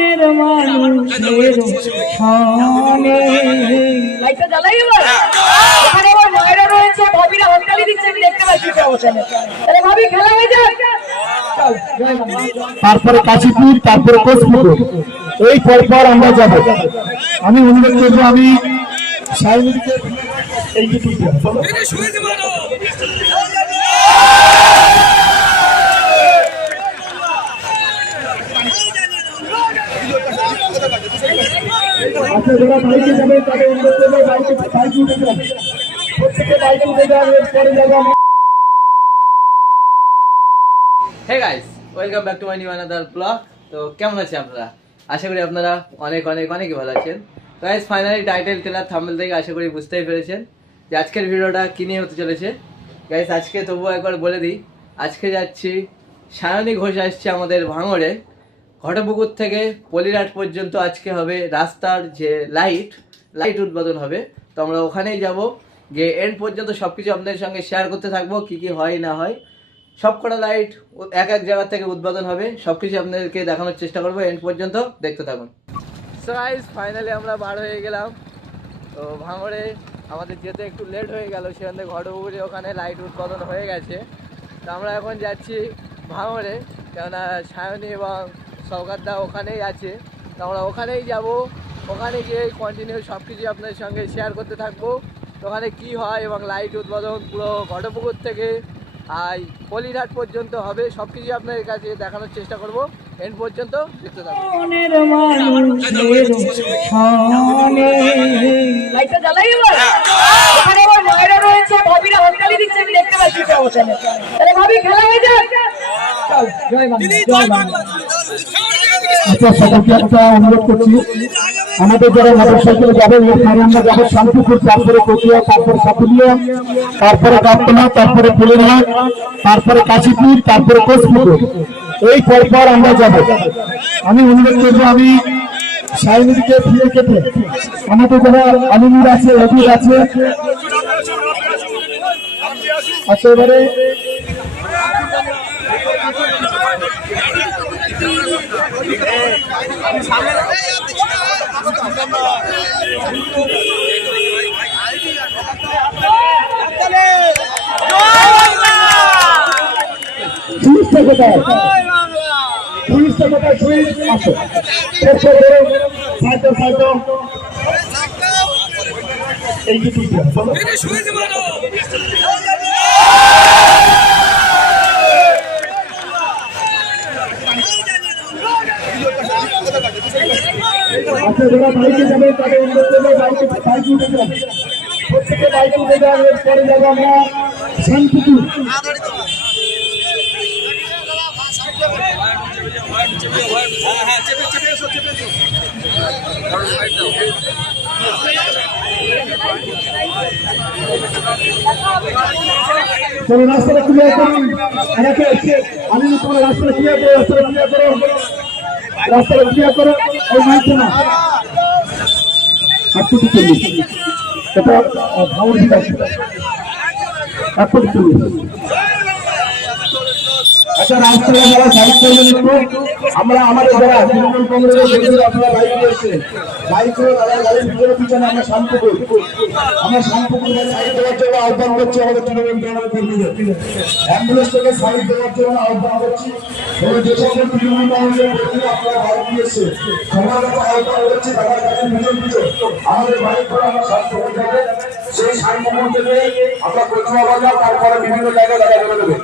মনের মানুষের সনে লাইটটা জ্বালাই এবার। এখানে আমার মায়েরা রয়েছে ভাবিরা হাততালি দিচ্ছে আমি দেখতে পাচ্ছি প্রমোশনে তাহলে ভাবি খেলা হয়ে যাক। তারপরে কাশীপুর তারপরে কোচপুকুর এই পরপর আমরা যাব। আমি অনুরোধ করব আমি এই আচ্ছা যারা বাইকে যাবে তাদের অনুরোধ করব, বাইকে বাইকে উঠে যাবে প্রত্যেকে বাইকে উঠে যাবে পরে যাব আমরা। Hey guys welcome back to my new another blog তো কেমন আছেন আপনারা? আশা করি আপনারা অনেক অনেক, অনেকই ভালো আছেন। Guys finally title trailer thumbnail থেকে আশা করি বুঝতেই পেরেছেন যে আজকের ভিডিওটা কী নিয়ে হতে চলেছে। গাইস আজকে তবুও একবার বলে দিই, আজকে যাচ্ছি, সায়নী ঘোষ আসছে আমাদের ভাঙড়ে। ঘটপুকুর থেকে পলিরাট পর্যন্ত আজকে হবে রাস্তার যে লাইট লাইট উদ্বোধন হবে। তো আমরা ওখানেই যাব। গিয়ে এন্ড পর্যন্ত সব কিছু আপনাদের সঙ্গে শেয়ার করতে থাকব, কী কী হয়, না হয়। সব কটা লাইট এক এক জায়গা থেকে উদ্বোধন হবে। সব কিছু আপনাদেরকে দেখানোর চেষ্টা করব এন্ড পর্যন্ত। দেখতে থাকুন। সো গাইস ফাইনালি আমরা বার হয়ে গেলাম। তো ভাঙড়ে আমাদের যেতে একটু লেট হয়ে গেল সেখান থেকে ঘটপুকুরে ওখানে লাইট উৎপাদন হয়ে গেছে। তো আমরা এখন যাচ্ছি ভাঙড়ে। কেননা সায়নী এবং সৌগাতদা ওখানেই আছে। তো আমরা ওখানেই যাব। ওখানে গিয়ে কন্টিনিউ সব কিছু আপনাদের সঙ্গে শেয়ার করতে থাকব। তো ওখানে কী হয় এবং লাইট উদ্বোধন পুরো ঘটপুকুর থেকে আর পলিরহাট পর্যন্ত হবে সব কিছু আপনাদের কাছে দেখানোর চেষ্টা করব। এন্ড পর্যন্ত দেখতে জয় মা আচ্ছা সকলকে একটা অনুরোধ করছি। আমাদের যারা মোটর সাইকেলে যাবে এখানে আমরা যাব শান্তিপুর, তারপরে কচিয়া, তারপরে সাতুলিয়া, তারপরে গাবতলা তারপরে ফুলেরহাট তারপরে কাশীপুর, তারপরে কোচপুকুর এই পরপর আমরা যাব। আমি অনুরোধ করব, আমি সায়নিদিকে ফিরে কেটে আমাদের যারা আলিমুর আছে অধীর আছে আচ্ছা এবারে সুইচটা কোথায় সুইচটা কোথায় সুইচ আসো। চেষ্টা করো। এই যে বলো। আচ্ছা যারা বাইকে তাদের অনুরোধ বাইকে উঠে যাবে। প্রত্যেকে উঠে পরে যাব আমরা রাস্তাটা ক্লিয়ার করুন। আমি তোমার রাস্তাটা ক্লিয়ার করো রাস্তাটা ক্লিয়ার করো রাস্তাটা ক্লিয়ার করো ওই মাইকে না। একটু চল্লিশ। এটা ঠিক আছে একটু চল্লিশ। আচ্ছা আমরা আমাদের বাইক করে গাড়ির পিছনে আমরা আমরা সাইড দেওয়ার জন্য করছি আমাদের অ্যাম্বুলেন্স থেকে সাইড দেওয়ার জন্য করছি। এবং আপনারা করছি পিছন আমাদের যাবে। সেই থেকে আমরা তারপরে বিভিন্ন জায়গায় দেখা দেবে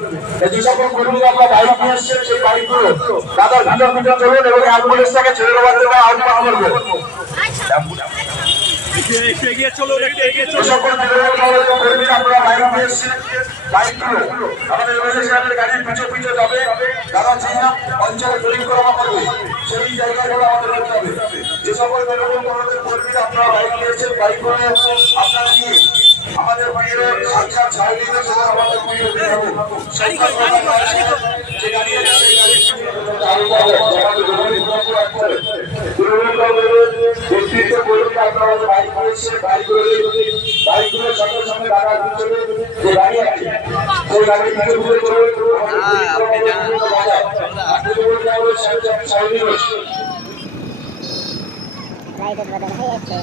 যে সকল কর্মীরা আমরা বাইক নিয়ে এসছেন সেই বাইকগুলো দাদার ভিতর ভিতর চলুন এবং অ্যাম্বুলেন্সটাকে ছেড়ে দেওয়ার জন্য আহ্বান করব। সকল কর্মীরা আমরা বাইক নিয়ে এসছেন বাইকগুলো আমাদের রয়েছে সাহেবের গাড়ির পিছু পিছু যাবে। তারা যে অঞ্চলে পরিক্রমা করবে। সেই জায়গাগুলো আমাদের হবে। যে সকল কংগ্রেসের কর্মীরা আপনারা বাইক নিয়েছেন বাইকগুলো আপনারা নিয়ে আমাদের বাইরে সাক্ষাৎ ছাড়িয়ে দিলে সেটা আমাদের পুরো দিতে হবে। যে গাড়ি আছে গাড়ি চালু করবে আমাদের জরুরি প্রকল্প আছে। তৃণমূল কংগ্রেসের নেতৃত্ব কর্মীরা আপনারা বাইক নিয়েছেন বাইকগুলো বাইকগুলোর সঙ্গে সঙ্গে দাঁড়ার পিছনে যে গাড়ি আছে সেই গাড়ির পিছনে ঘুরে হ্যাঁ, আপনি যান। আপনি বলতে হবে সাইড সাইড লাইট উদ্বোধন হয়েছে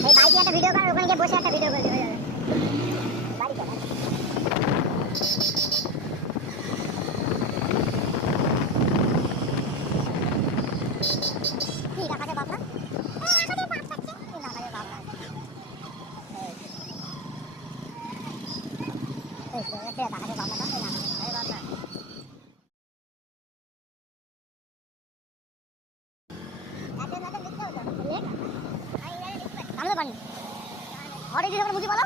এই বাইকে একটা ভিডিও কর ওখানে গিয়ে বসে একটা ভিডিও করে যাবে। বাড়ি চল। কি কাকাকে বাপ না? কাকাকে বাপ না এই সে কাকাকে বাপ না কাকাকে বাপ না একটা নাটক লিখতে হতো লেখ আমি জানি লিখতে আমি তো পারি অর্ডার আমার বুঝি বলো